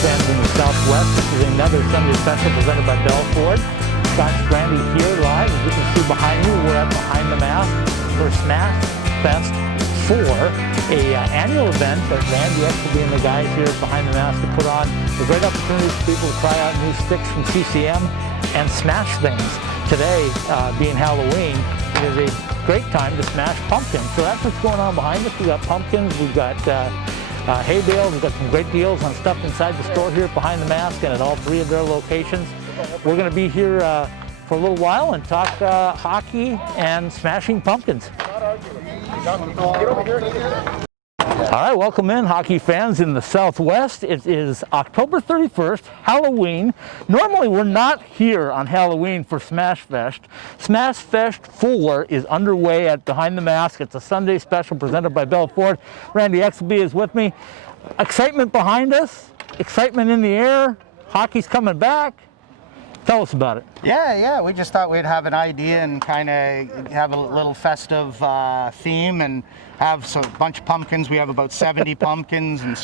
fans in the Southwest. This is another Sunday special presented by Belford. Scott Strande here live. As you can see behind me, we're at Behind the Mask for Smashfest4, a annual event that Randy Exelby and the guys here at Behind the Mask have put on. A great opportunity for people to try out new sticks from CCM and smash things. Today, being Halloween, it is a great time to smash pumpkins. So that's what's going on behind us. We've got pumpkins, we've got hay bales, we've got some great deals on stuff inside the store here Behind the Mask and at all three of their locations. We're going to be here for a little while and talk hockey and smashing pumpkins. All right, welcome in, hockey fans in the Southwest. It is October 31st, Halloween. Normally, we're not here on Halloween for Smashfest. Smashfest4 is underway at Behind the Mask. It's a Sunday special presented by Belford. Randy Exelby is with me. Excitement behind us, excitement in the air. Hockey's coming back. Tell us about it. Yeah, we just thought we'd have an idea and kind of have a little festive theme and have a bunch of pumpkins. We have about 70 pumpkins and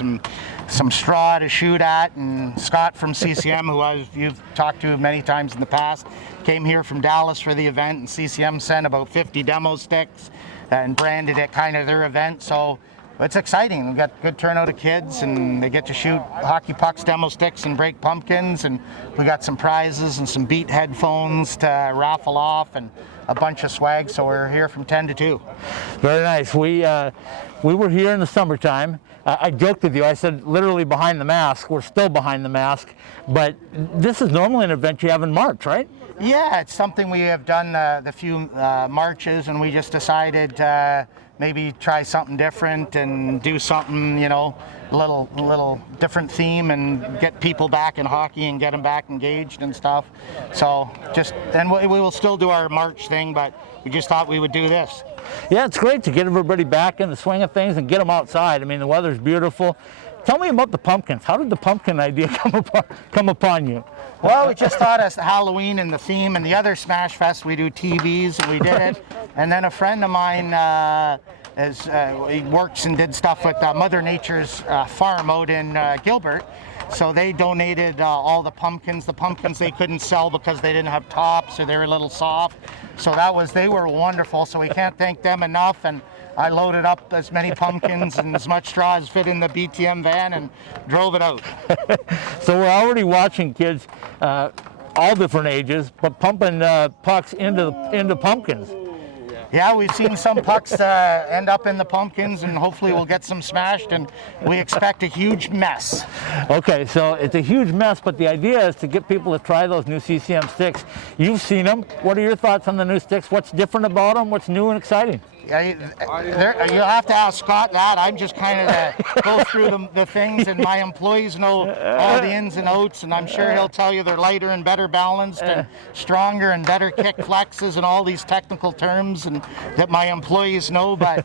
some straw to shoot at. And Scott from CCM, who you've talked to many times in the past, came here from Dallas for the event, and CCM sent about 50 demo sticks and branded it kind of their event. So it's exciting. We've got good turnout of kids, and they get to shoot hockey pucks, demo sticks, and break pumpkins. And we got some prizes and some Beat headphones to raffle off, and a bunch of swag. So we're here from 10 to 2. Very nice. We were here in the summertime. I joked with you. I said literally behind the mask. We're still behind the mask, but this is normally an event you have in March, right? Yeah, it's something we have done the few marches, and we just decided maybe try something different and do something, you know, a little different theme and get people back in hockey and get them back engaged and stuff. So and we will still do our March thing, but we just thought we would do this. Yeah, it's great to get everybody back in the swing of things and get them outside. I mean, the weather's beautiful. Tell me about the pumpkins. How did the pumpkin idea come upon you? Well, we just thought as Halloween and the theme, and the other Smash Fest we do TVs, and we did it. And then a friend of mine he works and did stuff with Mother Nature's farm out in Gilbert. So they donated all the pumpkins. The pumpkins they couldn't sell because they didn't have tops or they were a little soft. So they were wonderful. So we can't thank them enough. And I loaded up as many pumpkins and as much straw as fit in the BTM van and drove it out. So we're already watching kids, all different ages, but pumping pucks into pumpkins. Yeah, we've seen some pucks end up in the pumpkins, and hopefully we'll get some smashed, and we expect a huge mess. Okay, so it's a huge mess, but the idea is to get people to try those new CCM sticks. You've seen them. What are your thoughts on the new sticks? What's different about them? What's new and exciting? You'll have to ask Scott that. I'm just kind of go through the things, and my employees know all the ins and outs, and I'm sure he'll tell you they're lighter and better balanced and stronger and better kick flexes and all these technical terms and that my employees know. But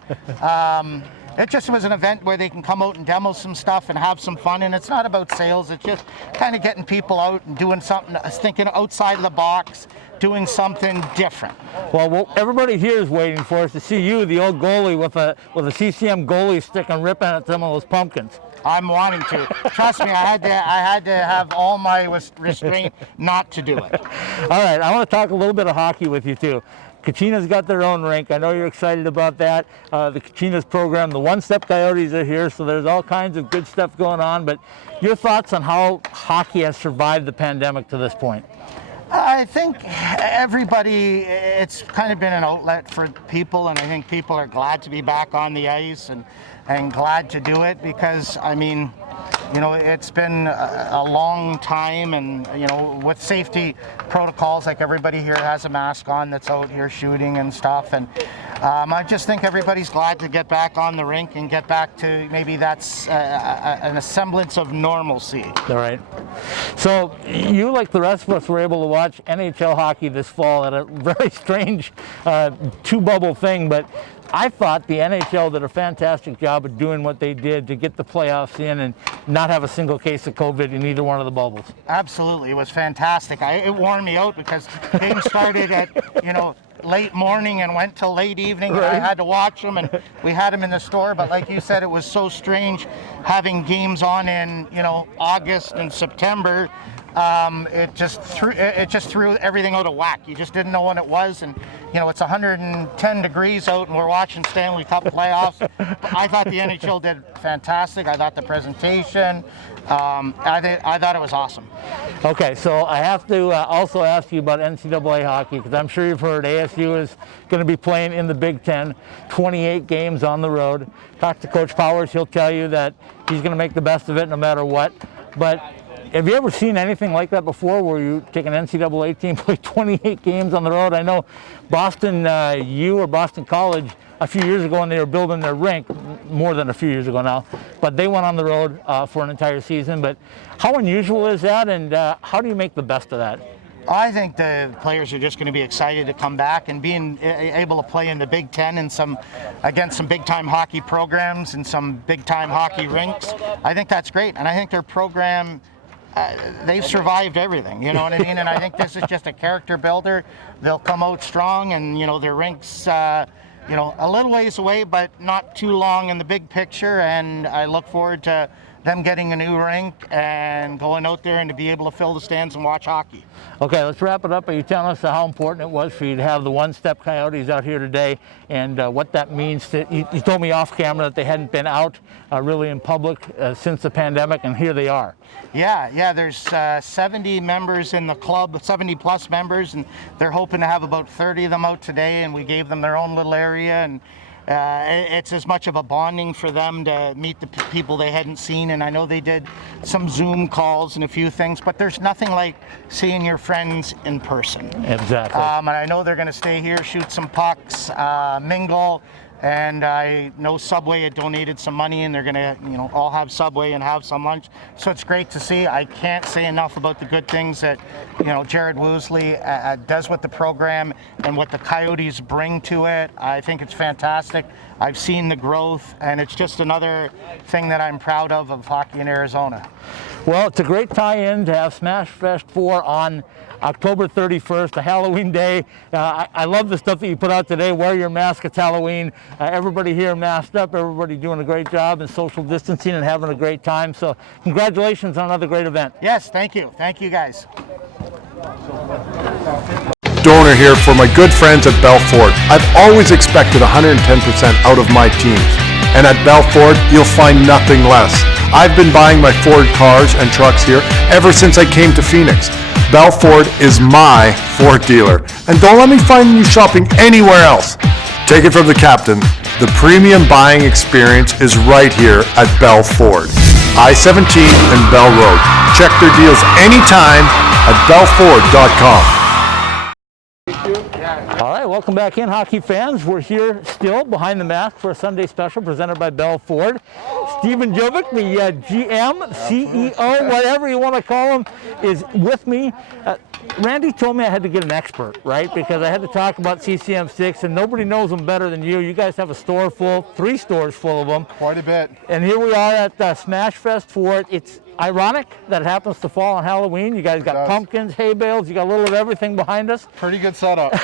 it just was an event where they can come out and demo some stuff and have some fun, and it's not about sales. It's just kind of getting people out and doing something, thinking outside of the box, doing something different. Well, everybody here is waiting for us to see you, the old goalie, with a CCM goalie stick and ripping at some of those pumpkins. I'm wanting to. Trust me, I had to have all my restraint not to do it. All right, I want to talk a little bit of hockey with you too. Kachina's got their own rink. I know you're excited about that. The Kachina's program, the One-Step Coyotes are here, so there's all kinds of good stuff going on. But your thoughts on how hockey has survived the pandemic to this point? I think everybody, it's kind of been an outlet for people, and I think people are glad to be back on the ice and glad to do it because, I mean, you know, it's been a long time, and, you know, with safety protocols, like everybody here has a mask on that's out here shooting and stuff. And I just think everybody's glad to get back on the rink and get back to maybe that's a semblance of normalcy. All right. So you, like the rest of us, were able to watch NHL hockey this fall at a very strange two-bubble thing, but I thought the NHL did a fantastic job of doing what they did to get the playoffs in and not have a single case of COVID in either one of the bubbles. Absolutely, it was fantastic. It wore me out because games started at, late morning and went till late evening, and I had to watch them, and we had them in the store. But like you said, it was so strange having games on in August and September. It just threw everything out of whack. You just didn't know when it was, and it's 110 degrees out, and we're watching Stanley Cup playoffs. I thought the NHL did fantastic. I thought the presentation. I thought it was awesome. Okay, so I have to also ask you about NCAA hockey, because I'm sure you've heard ASU is going to be playing in the Big Ten, 28 games on the road. Talk to Coach Powers, he'll tell you that he's going to make the best of it no matter what. But have you ever seen anything like that before, where you take an NCAA team, play 28 games on the road? I know Boston U or Boston College a few years ago when they were building their rink, more than a few years ago now, but they went on the road for an entire season. But how unusual is that, and how do you make the best of that? I think the players are just going to be excited to come back and being able to play in the Big Ten and against some big-time hockey programs and some big-time hockey rinks. I think that's great, and I think their program, they've survived everything, you know what I mean? And I think this is just a character builder. They'll come out strong, and their rinks, a little ways away, but not too long in the big picture. And I look forward to them getting a new rink and going out there and to be able to fill the stands and watch hockey. Okay, let's wrap it up. Are you telling us how important it was for you to have the one-step Coyotes out here today, and what that means? You told me off camera that they hadn't been out really in public since the pandemic, and here they are. Yeah, there's 70 members in the club, 70 plus members, and they're hoping to have about 30 of them out today, and we gave them their own little area, and it's as much of a bonding for them to meet the people they hadn't seen. And I know they did some Zoom calls and a few things, but there's nothing like seeing your friends in person. Exactly. And I know they're going to stay here, shoot some pucks, mingle. And I know Subway had donated some money, and they're going to, all have Subway and have some lunch. So it's great to see. I can't say enough about the good things that, Jared Woosley does with the program and what the Coyotes bring to it. I think it's fantastic. I've seen the growth, and it's just another thing that I'm proud of hockey in Arizona. Well, it's a great tie-in to have Smashfest4 on October 31st, a Halloween day. I love the stuff that you put out today. Wear your mask, it's Halloween. Everybody here masked up, everybody doing a great job and social distancing and having a great time. So congratulations on another great event. Yes, thank you. Thank you, guys. Donor here for my good friends at Bell Ford. I've always expected 110% out of my teams, and at Bell Ford, you'll find nothing less. I've been buying my Ford cars and trucks here ever since I came to Phoenix. Bell Ford is my Ford dealer, and don't let me find you shopping anywhere else. Take it from the captain, the premium buying experience is right here at Bell Ford. I-17 and Bell Road. Check their deals anytime at bellford.com. All right, welcome back in, hockey fans. We're here still behind the mask for a Sunday special presented by Bell Ford. Stephen Jovic, the GM, CEO, whatever you want to call him, is with me. Randy told me I had to get an expert, right? Because I had to talk about CCM sticks, and nobody knows them better than you. You guys have a store full, 3 stores full of them. Quite a bit. And here we are at Smashfest4. It's ironic that it happens to fall on Halloween. You guys got pumpkins, hay bales, you got a little of everything behind us. Pretty good setup.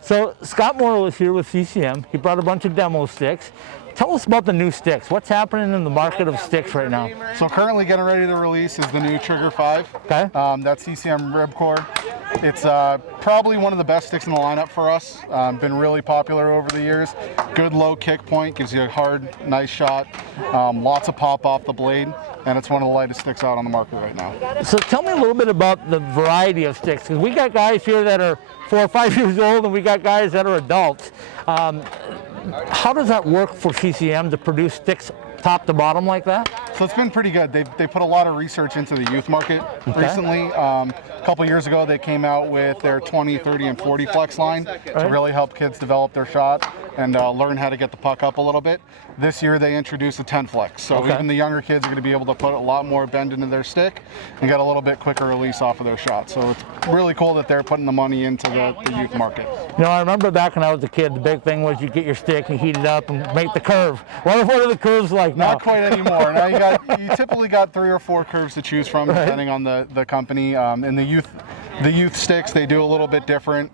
So Scott Morrow is here with CCM. He brought a bunch of demo sticks. Tell us about the new sticks. What's happening in the market of sticks right now? So currently getting ready to release is the new Trigger 5. Okay. That's CCM Ribcore. It's probably one of the best sticks in the lineup for us. Been really popular over the years. Good low kick point, gives you a hard, nice shot. Lots of pop off the blade, and it's one of the lightest sticks out on the market right now. So tell me a little bit about the variety of sticks, because we got guys here that are 4 or 5 years old, and we got guys that are adults. How does that work for CCM to produce sticks top to bottom like that? So it's been pretty good. They put a lot of research into the youth market recently. A couple years ago, they came out with their 20, 30, and 40 flex line to really help kids develop their shot and learn how to get the puck up a little bit. This year, they introduced a 10 flex. So even the younger kids are going to be able to put a lot more bend into their stick and get a little bit quicker release off of their shot. So it's really cool that they're putting the money into the youth market. You know, I remember back when I was a kid, the big thing was you get your stick and heat it up and make the curve. What are the curves like now? Not quite anymore. Now you typically got 3 or 4 curves to choose from, depending on the company. In the youth sticks, they do a little bit different.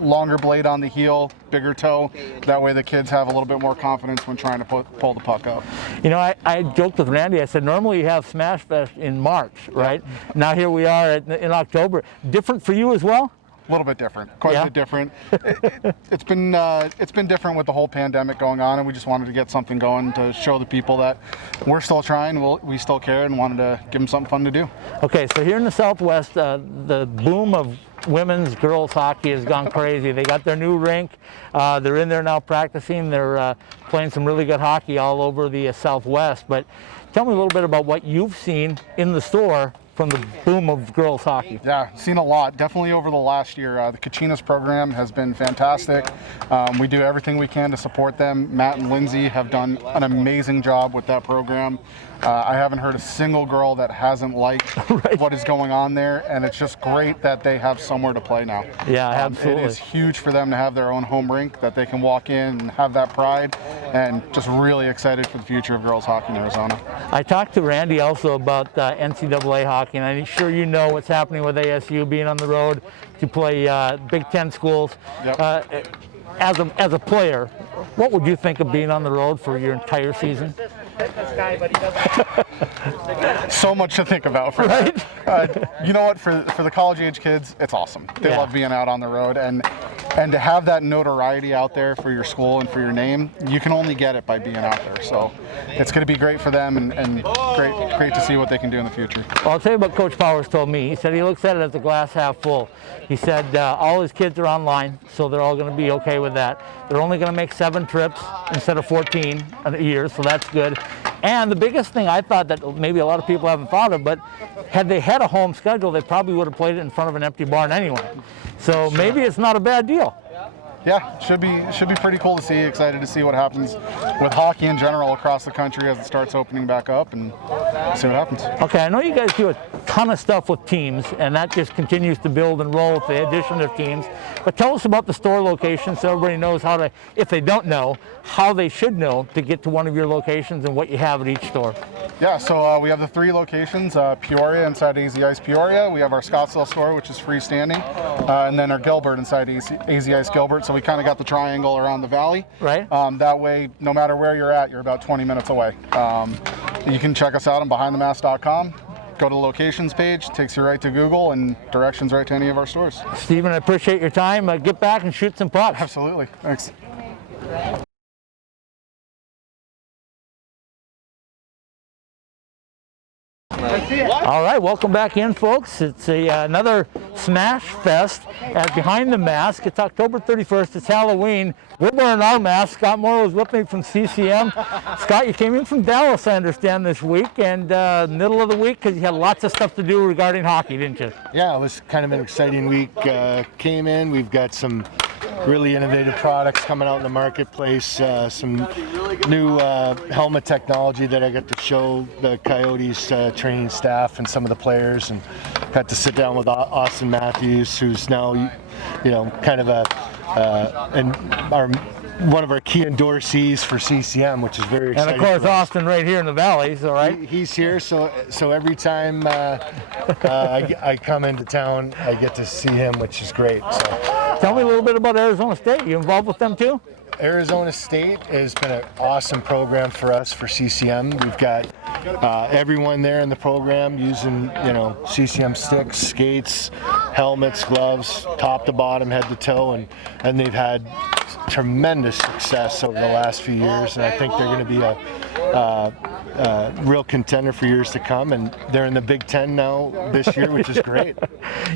Longer blade on the heel, bigger toe. That way the kids have a little bit more confidence when trying to pull the puck up. You know, I joked with Randy. I said, normally you have Smashfest in March, right? Now here we are in October. Different for you as well? A little bit different, quite a bit different. It's been different with the whole pandemic going on, and we just wanted to get something going to show the people that we're still trying, we still care, and wanted to give them something fun to do. Okay, so here in the Southwest, the boom of women's, girls hockey has gone crazy. They got their new rink. They're in there now practicing. They're playing some really good hockey all over the Southwest. But tell me a little bit about what you've seen in the store from the boom of girls hockey. Yeah, seen a lot. Definitely over the last year. The Kachinas program has been fantastic. We do everything we can to support them. Matt and Lindsay have done an amazing job with that program. I haven't heard a single girl that hasn't liked what is going on there, and it's just great that they have somewhere to play now. Yeah, absolutely. It is huge for them to have their own home rink, that they can walk in and have that pride, and just really excited for the future of girls hockey in Arizona. I talked to Randy also about NCAA hockey, and I'm sure you know what's happening with ASU being on the road to play Big Ten schools. Yep. As a player, what would you think of being on the road for your entire season? So much to think about for that. You know what? For the college age kids, it's awesome. They love being out on the road, and to have that notoriety out there for your school and for your name, you can only get it by being out there. So it's going to be great for them, and great to see what they can do in the future. Well, I'll tell you what Coach Powers told me. He said he looks at it as a glass half full. He said all his kids are online, so they're all going to be okay with that. They're only going to make 7 trips instead of 14 a year, so that's good. And the biggest thing I thought that maybe a lot of people haven't thought of, but had they had a home schedule, they probably would have played it in front of an empty barn anyway. So maybe it's not a bad deal. Yeah, should be pretty cool to see. Excited to see what happens with hockey in general across the country as it starts opening back up, and see what happens. Okay, I know you guys do a ton of stuff with teams, and that just continues to build and roll with the addition of teams. But tell us about the store location so everybody knows how to, if they don't know, how they should know to get to one of your locations and what you have at each store. Yeah, so we have the 3 locations, Peoria inside AZ Ice Peoria. We have our Scottsdale store, which is freestanding, and then our Gilbert inside AZ Ice Gilbert. So we kind of got the triangle around the valley. Right. That way, no matter where you're at, you're about 20 minutes away. You can check us out on behindthemask.com. Go to the locations page, takes you right to Google, and directions right to any of our stores. Stephen, I appreciate your time. Get back and shoot some pucks. Absolutely. Thanks. All right, welcome back in, folks. It's another Smash Fest at Behind the Mask. It's October 31st. It's Halloween. We're wearing our masks. Scott Morrow is with me from CCM. Scott, you came in from Dallas, I understand, this week, and middle of the week because you had lots of stuff to do regarding hockey, didn't you? Yeah, it was kind of an exciting week. Came in, we've got some really innovative products coming out in the marketplace, some new helmet technology that I got to show the Coyotes training staff and some of the players, and got to sit down with Austin Matthews, who's now, you know, kind of one of our key endorsees for CCM, which is very exciting. And of course, Austin right here in the valley, so right? He's here, so every time I come into town, I get to see him, which is great. So. Tell me a little bit about Arizona State. You involved with them too? Arizona State has been an awesome program for us for CCM. We've got everyone there in the program using, you know, CCM sticks, skates, helmets, gloves, top to bottom, head to toe, and they've had tremendous success over the last few years, and I think they're going to be a real contender for years to come, and they're in the Big Ten now this year, which is great.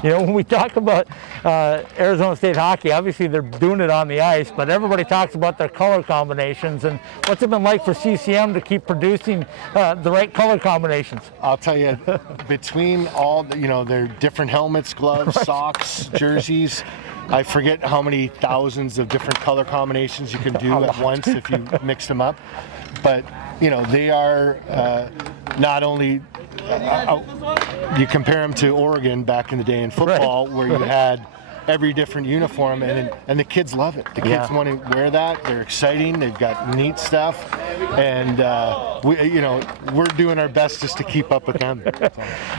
You know, when we talk about Arizona State hockey, obviously they're doing it on the ice, but everybody talks about their color combinations. And what's it been like for CCM to keep producing the right color combinations? I'll tell you, between all their different helmets, gloves, socks, jerseys, I forget how many thousands of different color combinations you can do at once if you mix them up. But they are not only you compare them to Oregon back in the day in football, where you had every different uniform, and the kids love it. The kids want to wear that. They're exciting. They've got neat stuff, and we're doing our best just to keep up with them.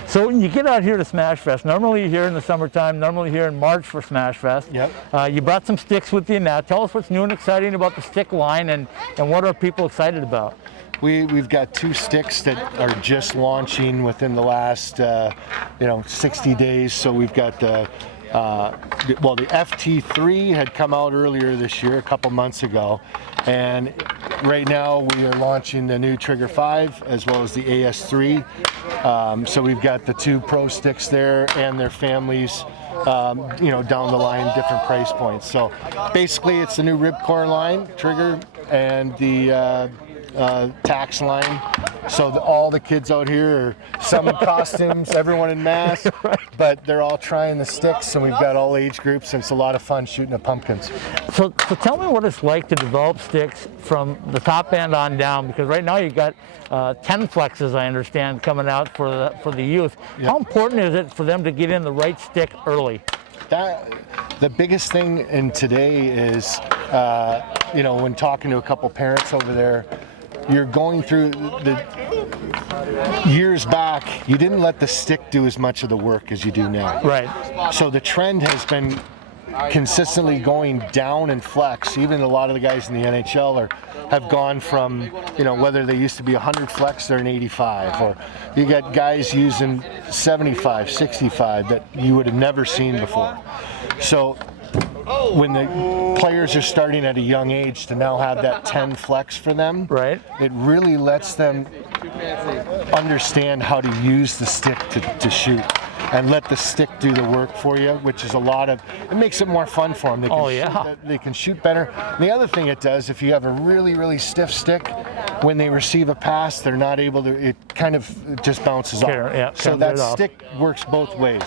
So when you get out here to Smashfest, normally here in the summertime, normally here in March for Smashfest. Yep. You brought some sticks with you now. Tell us what's new and exciting about the stick line, and what are people excited about? We've got 2 sticks that are just launching within the last 60 days. So we've got the FT3 had come out earlier this year, a couple months ago, and right now we are launching the new Trigger 5 as well as the AS3. So we've got the 2 pro sticks there and their families. Down the line, different price points. So basically, it's the new Ripcore line, Trigger, and the tax line. So all the kids out here are some in costumes, everyone in masks, but they're all trying the sticks, and we've got all age groups, and it's a lot of fun shooting at pumpkins. So tell me what it's like to develop sticks from the top end on down, because right now you've got 10 flexes, I understand, coming out for the youth. Yep. How important is it for them to get in the right stick early? The biggest thing in today is, when talking to a couple parents over there, you're going through the years back, you didn't let the stick do as much of the work as you do now. Right. So the trend has been consistently going down in flex. Even a lot of the guys in the NHL have gone from, whether they used to be 100 flex, they're an 85, or you got guys using 75, 65 that you would have never seen before. So when the players are starting at a young age to now have that 10 flex for them, right, it really lets them understand how to use the stick to shoot, and let the stick do the work for you, which is it makes it more fun for them. They can shoot better. And the other thing it does, if you have a really, really stiff stick, when they receive a pass, they're not able to, it kind of just bounces off. Yeah, so that stick works both ways.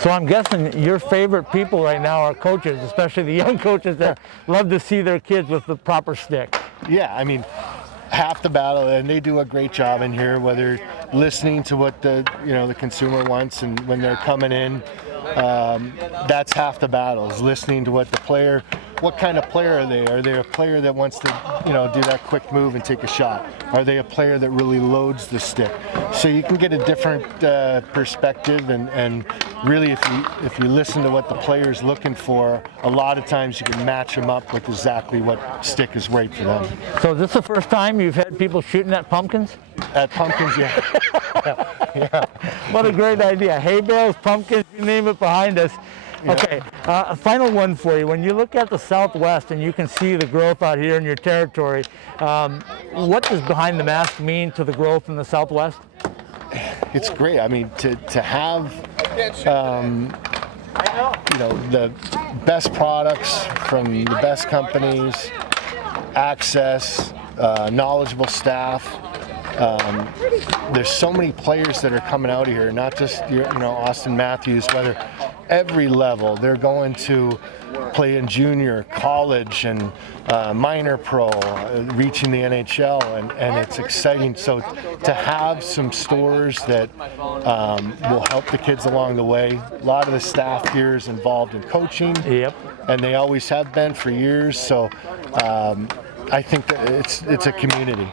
So I'm guessing your favorite people right now are coaches, especially the young coaches that love to see their kids with the proper stick. Yeah, I mean, half the battle, and they do a great job in here, whether listening to what the consumer wants, and when they're coming in, that's half the battle, is listening to what kind of player are they? Are they a player that wants to do that quick move and take a shot? Are they a player that really loads the stick? So you can get a different perspective, and really if you listen to what the player's looking for, a lot of times you can match them up with exactly what stick is right for them. So is this the first time you've had people shooting at pumpkins? At pumpkins, yeah. Yeah. What a great idea. Hay bales, pumpkins, you name it, behind us. Yeah. Okay, a final one for you. When you look at the Southwest and you can see the growth out here in your territory, what does Behind the Mask mean to the growth in the Southwest? It's great. I mean, to have the best products from the best companies, access, knowledgeable staff. There's so many players that are coming out here, not just Austin Matthews, whether every level. They're going to play in junior, college, and minor pro, reaching the NHL, and it's exciting. So to have some stores that will help the kids along the way. A lot of the staff here is involved in coaching, and they always have been for years. So I think that it's a community.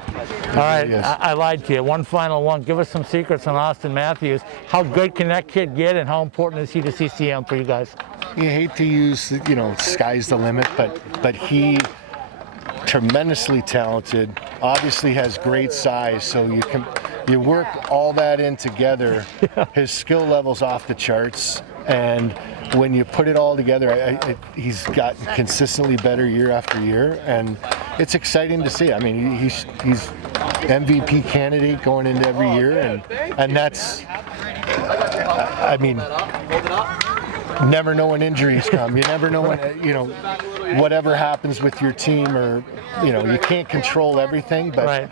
All right, I lied to you. One final one. Give us some secrets on Austin Matthews. How good can that kid get, and how important is he to CCM for you guys? You hate to use, sky's the limit, but he tremendously talented. Obviously has great size, so you work all that in together. His skill level's off the charts, and when you put it all together, he's gotten consistently better year after year, and it's exciting to see. I mean, he's MVP candidate going into every year, and that's, I mean, never know when injuries come. You never know when, whatever happens with your team, or, you can't control everything, but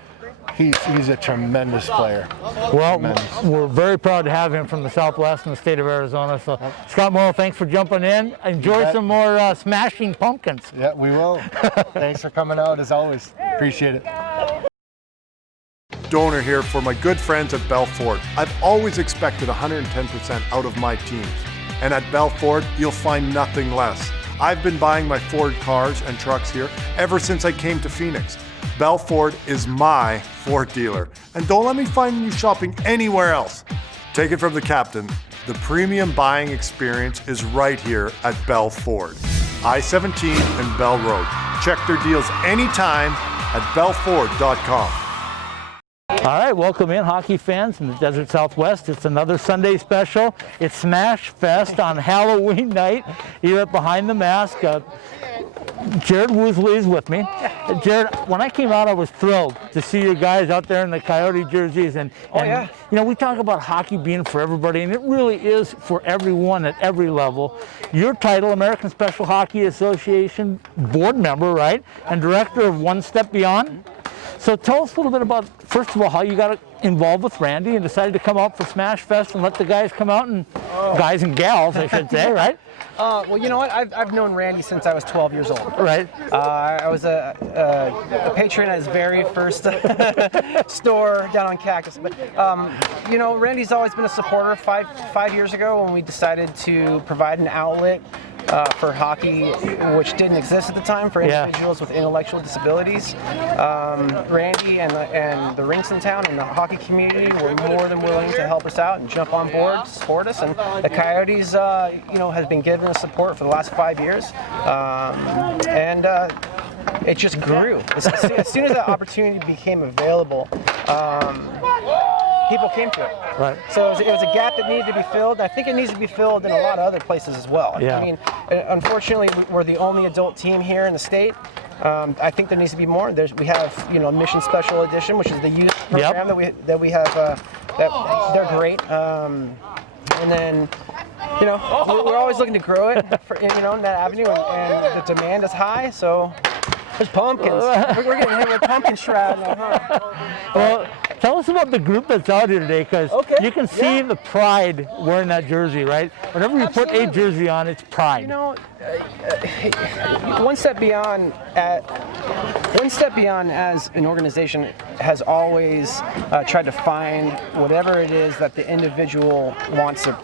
he's a tremendous player. Well, we're very proud to have him from the Southwest and the state of Arizona. So, Scott Morrow, thanks for jumping in. Enjoy some more smashing pumpkins. Yeah, we will. Thanks for coming out, as always. Appreciate it. Donor here for my good friends at Bell Ford. I've always expected 110% out of my teams. And at Bell Ford, you'll find nothing less. I've been buying my Ford cars and trucks here ever since I came to Phoenix. Bell Ford is my Ford dealer. And don't let me find you shopping anywhere else. Take it from the captain. The premium buying experience is right here at Bell Ford. I-17 and Bell Road. Check their deals anytime at bellford.com. All right, welcome in, hockey fans in the Desert Southwest. It's another Sunday special. It's Smashfest on Halloween night here at Behind the Mask. Jared Woosley is with me. Jared, when I came out, I was thrilled to see you guys out there in the Coyote jerseys. And we talk about hockey being for everybody, and it really is for everyone at every level. Your title, American Special Hockey Association board member, right? And director of One Step Beyond. So tell us a little bit about, first of all, how you got involved with Randy and decided to come out for Smashfest and let the guys come out, and guys and gals, I should say, right? Well, you know what? I've known Randy since I was 12 years old. Right. I was a patron at his very first store down on Cactus. But, Randy's always been a supporter. Five years ago, when we decided to provide an outlet for hockey, which didn't exist at the time, for individuals with intellectual disabilities. Randy and the rinks in town and the hockey community were more than willing to help us out and jump on board, support us. And the Coyotes, has been giving us support for the last 5 years. It just grew. As soon as that opportunity became available, people came to it. Right. So it was a gap that needed to be filled. I think it needs to be filled in a lot of other places as well. Yeah. I mean, unfortunately, we're the only adult team here in the state. I think there needs to be more. We have, Mission Special Edition, which is the youth program that we have. That they're great. And then, we're always looking to grow it, in that avenue, and the demand is high. So there's pumpkins. We're getting hit with pumpkin shroud now, huh? Well, tell us about the group that's out here today, because you can see the pride wearing that jersey, right? Whenever you put a jersey on, it's pride. One Step Beyond as an organization has always tried to find whatever it is that the individual wants to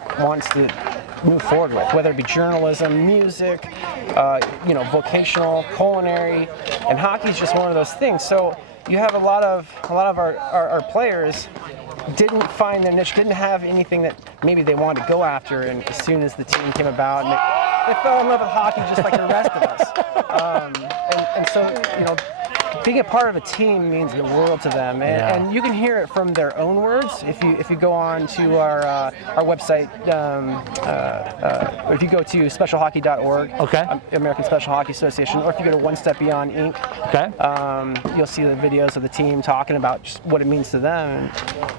move forward with, whether it be journalism, music, vocational, culinary, and hockey's just one of those things. So you have a lot of our players didn't find their niche, didn't have anything that maybe they wanted to go after, and as soon as the team came about, and they fell in love with hockey just like the rest of us. And so, being a part of a team means the world to them, and you can hear it from their own words if you go on to our website, or if you go to specialhockey.org, American Special Hockey Association, or if you go to One Step Beyond Inc., you'll see the videos of the team talking about just what it means to them.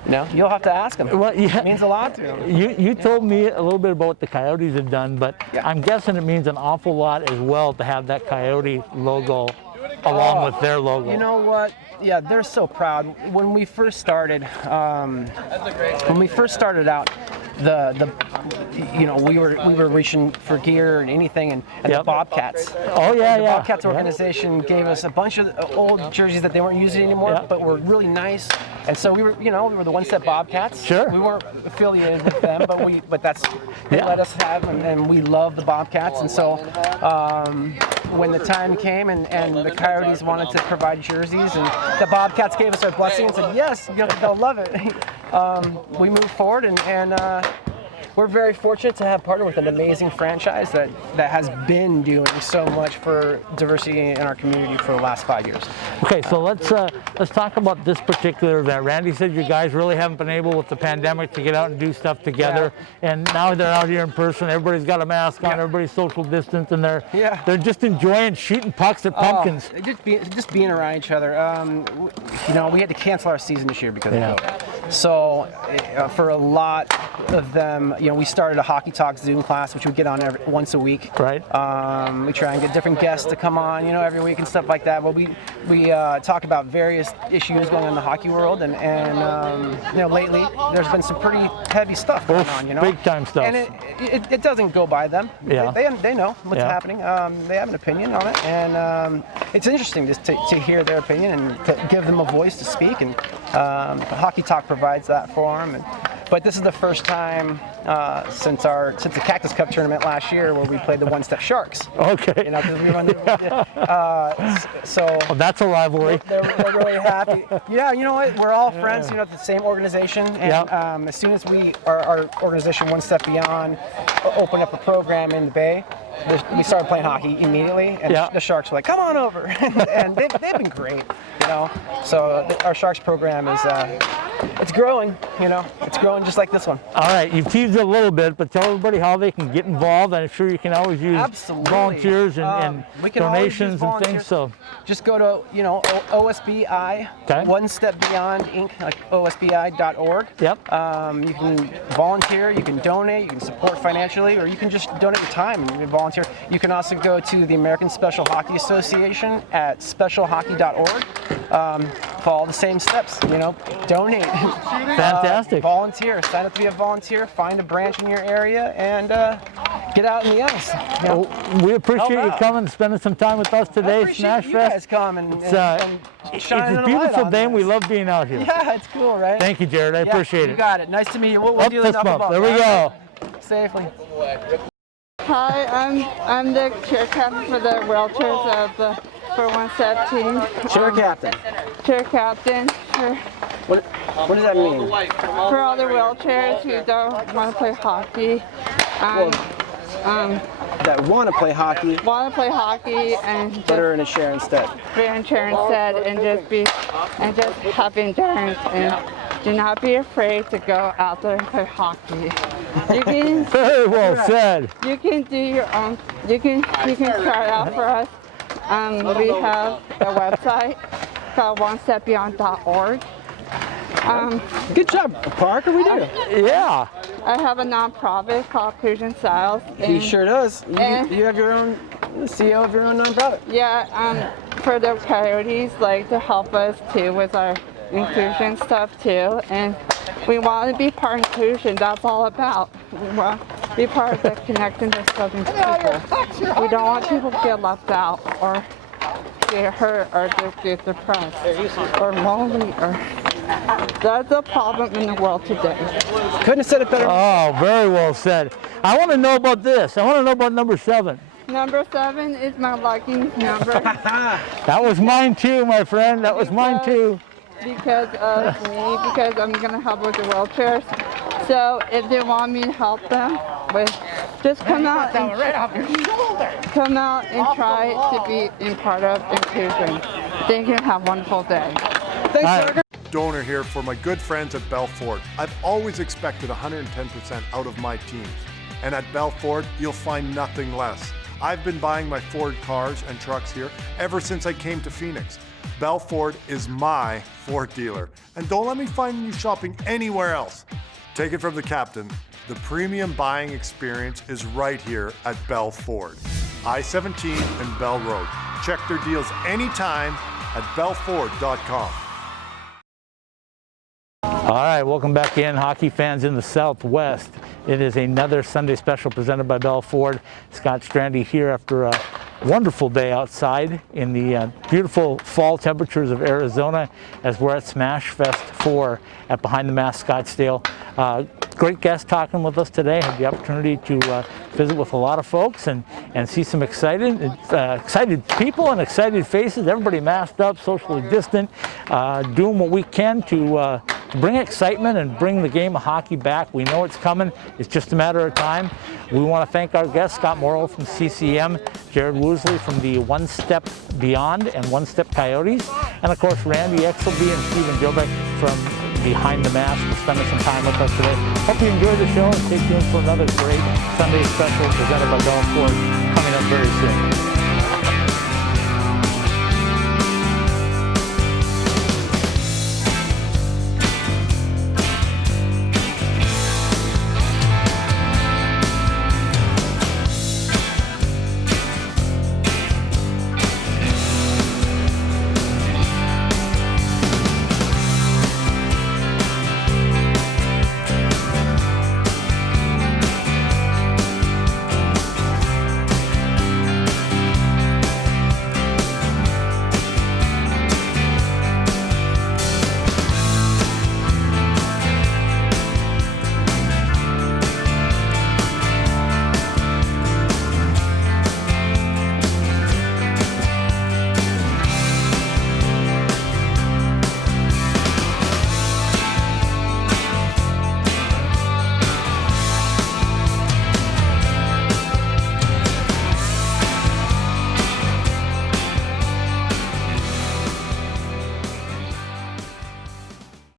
And, you'll have to ask them. Well, it means a lot to them. You told me a little bit about what the Coyotes have done, but I'm guessing it means an awful lot as well to have that Coyote logo along with their logo. You know what? Yeah, they're so proud. When we first started, out, we were reaching for gear and anything, and the Bobcats. The Bobcats organization gave us a bunch of old jerseys that they weren't using anymore, but were really nice. And so we were the One Step Bobcats. Sure. We weren't affiliated with them, but they let us have, and we love the Bobcats. And so when the time came and the Coyotes wanted to provide jerseys, and the Bobcats gave us our blessing and said, yes, they'll love it. We moved forward, and we're very fortunate to have partnered with an amazing franchise that has been doing so much for diversity in our community for the last 5 years. Okay, so let's talk about this particular event. Randy said you guys really haven't been able with the pandemic to get out and do stuff together, and now they're out here in person. Everybody's got a mask on, everybody's social distance, and they're just enjoying shooting pucks at pumpkins. Just being around each other. You know, we had to cancel our season this year because of COVID. So for a lot of them, you know, we started a Hockey Talk Zoom class, which we get on once a week. Right. We try and get different guests to come on, you know, every week and stuff like that. But we talk about various issues going on in the hockey world, and you know, lately there's been some pretty heavy stuff going on, you know. Big time stuff. And it doesn't go by them. Yeah. They know what's happening. They have an opinion on it, and it's interesting just to hear their opinion and to give them a voice to speak. And Hockey Talk provides that for them. But this is the first time since the Cactus Cup tournament last year where we played the One Step Sharks. Okay. You know, because we run so. Well, that's a rivalry. They're really happy. Yeah, you know what? We're all friends. You know, the same organization. And as soon as our organization One Step Beyond opened up a program in the Bay, we started playing hockey immediately, and the Sharks were like, "Come on over," and they've been great, you know. So our Sharks program is it's growing, you know. It's growing just like this one. All right, you've teased it a little bit, but tell everybody how they can get involved. I'm sure you can always use volunteers and donations and things. So just go to OSBI, One Step Beyond Inc., like OSBI.org. Yep. You can volunteer, you can donate, you can support financially, or you can just donate your time and volunteer. You can also go to the American Special Hockey Association at specialhockey.org. Follow the same steps, you know, donate. Fantastic. Volunteer, sign up to be a volunteer, find a branch in your area, and get out in the ice. You know? Well, we appreciate you coming and spending some time with us today, Smashfest. You guys come and it's a beautiful day, and we love being out here. Yeah, it's cool, right? Thank you, Jared. I appreciate it. You got it. Nice to meet you. We'll do the knuckleball. There we go. Safely. Hi, I'm the chair captain for the wheelchairs for One Step team. Chair captain. Chair captain. What does that mean? For all the wheelchairs who don't want to play hockey. That want to play hockey. Want to play hockey and just put her in a chair instead. Put her in a chair instead, and just have endurance and do not be afraid to go out there and play hockey. You can very well said. You can do your own. You can try it out for us. We have a website called onestepbeyond.org. Good job, Parker. We do. Yeah. I have a nonprofit called Fusion Styles. He sure does. You have your own CEO of your own nonprofit. Yeah. For the Coyotes, like to help us too with our inclusion stuff too, and we want to be part of inclusion. That's all about. We want to be part of the connecting to southern people. We don't want people to get left out or get hurt or just get depressed or lonely. Or that's a problem in the world today. Couldn't have said it better. Oh, very well said. I want to know about this. I want to know about number 7. Number 7 is my lucky number. That was mine too, my friend. That was mine too. Because of me, because I'm going to help with the wheelchairs. So if they want me to help them with, just come out and try to be in part of inclusion. Thank you and have a wonderful day. Thanks, Parker. Donor here for my good friends at Bell Ford. I've always expected 110% out of my teams. And at Bell Ford, you'll find nothing less. I've been buying my Ford cars and trucks here ever since I came to Phoenix. Bell Ford is my Ford dealer. And don't let me find you shopping anywhere else. Take it from the captain. The premium buying experience is right here at Bell Ford. I-17 and Bell Road. Check their deals anytime at bellford.com. All right, welcome back in, hockey fans in the Southwest. It is another Sunday special presented by Bell Ford. Scott Strande here after a wonderful day outside in the beautiful fall temperatures of Arizona as we're at Smashfest4 at Behind the Mask Scottsdale. Great guest talking with us today. Had the opportunity to visit with a lot of folks and see some excited people and excited faces. Everybody masked up, socially distant, doing what we can to to bring excitement and bring the game of hockey back. We know it's coming. It's just a matter of time. We want to thank our guests, Scott Morrow from CCM, Jared Woosley from the One Step Beyond and One Step Coyotes, and of course Randy Exelby and Stephen Jobek from Behind the Mask for spending some time with us today. Hope you enjoyed the show and stay tuned for another great Sunday special presented by Belfort coming up very soon.